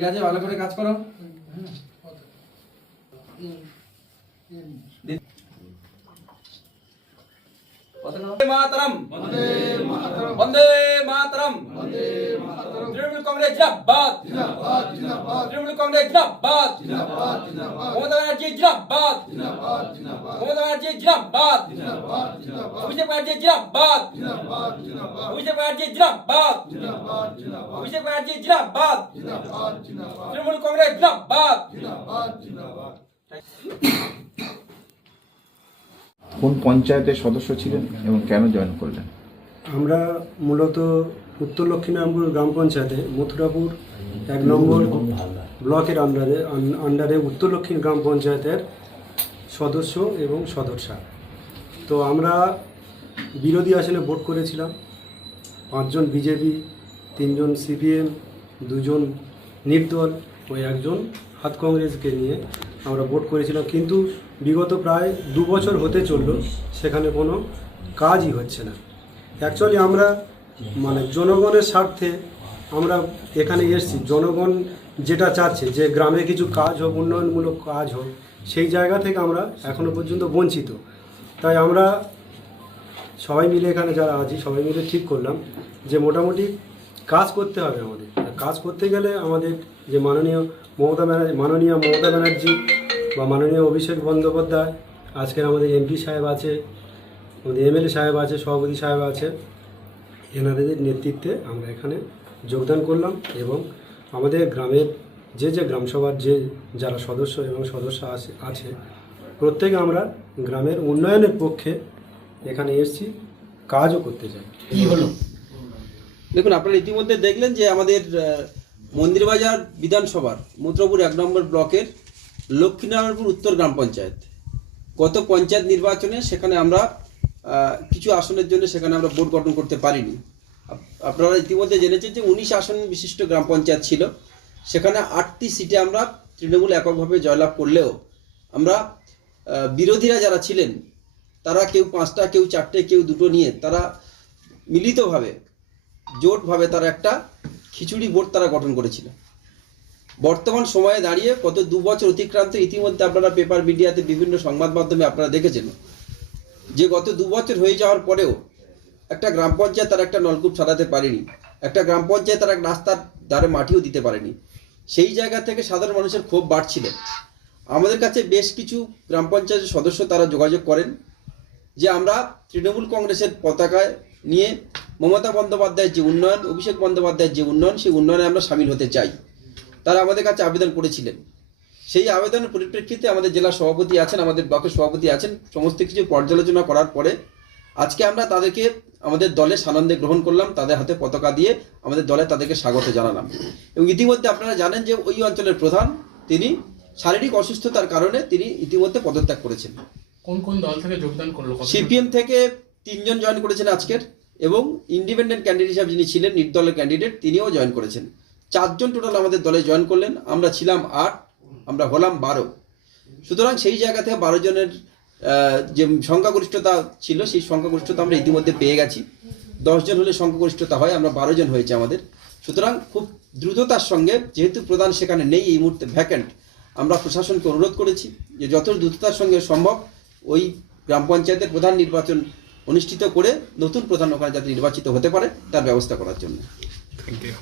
ঠিক আছে, ভালো করে কাজ করো। মাতরম, বন্দে মাতরম, তৃণমূল কংগ্রেস জিন্দাবাদ, তৃণমূল কংগ্রেস জিন্দাবাদ, মমতা ব্যানার্জি জিন্দাবাদ, মমতা ব্যানার্জি জিন্দাবাদ, অভিষেক ব্যানার্জি জিন্দাবাদ, অভিষেক ব্যানার্জি জিন্দাবাদ, অভিষেক ব্যানার্জি জিন্দাবাদ, তৃণমূল কংগ্রেস জিন্দাবাদ। কোন পঞ্চায়েতের সদস্য ছিলেন এবং কেন জয়েন করলেন? আমরা মূলত উত্তর লক্ষ্মীনারায়ণপুর গ্রাম পঞ্চায়েতে মথুরাপুর 1 নম্বর ব্লকের আন্ডারে উত্তর লক্ষ্মী গ্রাম পঞ্চায়েতের সদস্য এবং সদস্যা। তো আমরা বিরোধী আসনে ভোট করেছিলাম। 5 জন বিজেপি, 3 জন সিপিএম, 2 জন নির্দল ও 1 জন হাত কংগ্রেসকে নিয়ে আমরা ভোট করেছিলাম। কিন্তু বিগত প্রায় 2 বছর হতে চললো, সেখানে কোনো কাজই হচ্ছে না। অ্যাকচুয়ালি আমরা জনগণের স্বার্থে আমরা এখানে এসেছি। জনগণ যেটা চাচ্ছে যে গ্রামে কিছু কাজ হোক, উন্নয়নমূলক কাজ হোক, সেই জায়গা থেকে আমরা এখনও পর্যন্ত বঞ্চিত। তাই আমরা সবাই মিলে এখানে যারা আছি সবাই মিলে ঠিক করলাম যে মোটামুটি কাজ করতে হবে আমাদের। কাজ করতে গেলে আমাদের যে মাননীয় মমতা ব্যানার্জি বা মাননীয় অভিষেক বন্দ্যোপাধ্যায়, আজকের আমাদের এমপি সাহেব আছে, আমাদের এমএলএ সাহেব আছে, সভাপতি সাহেব আছে, এনাদের নেতৃত্বে আমরা এখানে যোগদান করলাম। এবং আমাদের গ্রামের যে গ্রামসভার যারা সদস্য এবং সদস্য আছে প্রত্যেকে আমরা গ্রামের উন্নয়নের পক্ষে এখানে এসেছি, কাজও করতে চাই। কি হলো দেখুন, আপনারা ইতিমধ্যে দেখলেন যে আমাদের মন্দিরবাজার বিধানসভার মথুরাপুর 1 নম্বর ব্লকের লক্ষ্মীনারায়ণপুর উত্তর গ্রাম পঞ্চায়েত গত পঞ্চায়েত নির্বাচনে সেখানে আমরা কিছু আসনের জন্য সেখানে আমরা বোর্ড গঠন করতে পারিনি। আপনারা ইতিমধ্যে জেনেছেন যে 19 আসন বিশিষ্ট গ্রাম পঞ্চায়েত ছিল। সেখানে 8টি সিটে আমরা তৃণমূল এককভাবে জয়লাভ করলেও আমরা বিরোধীরা যারা ছিলেন তারা কেউ 5টা, কেউ 4টে, কেউ 2টো নিয়ে তারা মিলিতভাবে জোটভাবে তারা একটা খিচুড়ি বোর্ড তারা গঠন করেছিল। বর্তমান সময়ে দাঁড়িয়ে গত 2 বছর অতিক্রান্ত, ইতিমধ্যে আপনারা পেপার মিডিয়াতে বিভিন্ন সংবাদ মাধ্যমে আপনারা দেখেছেন যে গত 2 বছর হয়ে যাওয়ার পরেও একটা গ্রাম পঞ্চায়েত তারা একটা নলকূপ সারাতে পারেনি, একটা গ্রাম পঞ্চায়েত তারা রাস্তার ধারে মাটিও দিতে পারেনি। সেই জায়গা থেকে সাধারণ মানুষের ক্ষোভ বাড়ছিল। আমাদের কাছে বেশ কিছু গ্রাম পঞ্চায়েতের সদস্য তারা যোগাযোগ করেন যে আমরা তৃণমূল কংগ্রেসের পতাকায় নিয়ে মমতা বন্দ্যোপাধ্যায়ের যে উন্নয়ন, অভিষেক বন্দ্যোপাধ্যায়ের যে উন্নয়ন, সেই উন্নয়নে আমরা সামিল হতে চাই। তারা আমাদের কাছে আবেদন করেছিলেন। সেই আবেদনের পরিপ্রেক্ষিতে আমাদের জেলা সভাপতি আছেন, আমাদের ব্লকের সভাপতি আছেন, সমস্ত কিছু পর্যালোচনা করার পরে আজকে আমরা তাদেরকে আমাদের দলে সানন্দে গ্রহণ করলাম, তাদের হাতে পতাকা দিয়ে আমাদের দলে তাদেরকে স্বাগত জানালাম। এবং ইতিমধ্যে আপনারা জানেন যে ওই অঞ্চলের প্রধান তিনি শারীরিক অসুস্থতার কারণে তিনি ইতিমধ্যে পদত্যাগ করেছেন। কোন কোন দল থেকে যোগদান করলো? সিপিএম থেকে 3 জন জয়েন করেছেন আজকের, এবং ইন্ডিপেন্ডেন্ট ক্যান্ডিডেট হিসাবে যিনি ছিলেন নির্দলের ক্যান্ডিডেট তিনিও জয়েন করেছেন। 4 জন টোটাল আমাদের দলে জয়েন করলেন। আমরা ছিলাম 8, আমরা হলাম 12। সুতরাং সেই জায়গা থেকে 12 জনের যে সংখ্যাগরিষ্ঠতা ছিল সেই সংখ্যাগরিষ্ঠতা আমরা ইতিমধ্যে পেয়ে গেছি। 10 জন হলে সংখ্যাগরিষ্ঠতা হয়, আমরা 12 জন হয়েছে আমাদের। সুতরাং খুব দ্রুততার সঙ্গে, যেহেতু প্রধান সেখানে নেই এই মুহূর্তে ভ্যাকেন্ট, আমরা প্রশাসনকে অনুরোধ করেছি যে যত দ্রুততার সঙ্গে সম্ভব ওই গ্রাম পঞ্চায়েতের প্রধান নির্বাচন অনুষ্ঠিত করে নতুন প্রধান ওখানে যাতে নির্বাচিত হতে পারে তার ব্যবস্থা করার জন্য। Thank you.